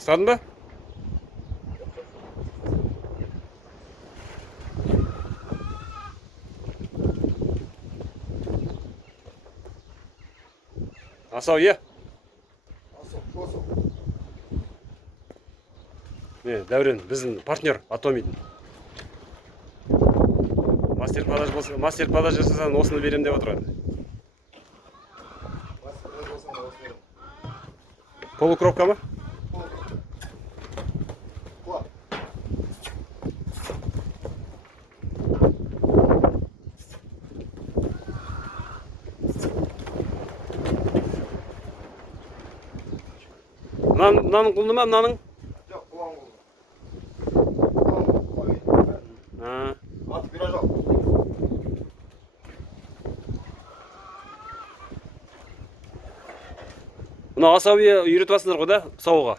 Ұстадың ба? Асау, е? Дәурен, біздің партнер Атомидің. Мастер продаж жасасаң осыны берем деп отырады. Полукропка ма? Мынаның құлды ма, мынаның? Жоқ, бұлаң құлды. Аты бира жоқ. Мына асау үйретіп асыңдар ғой да, сауға.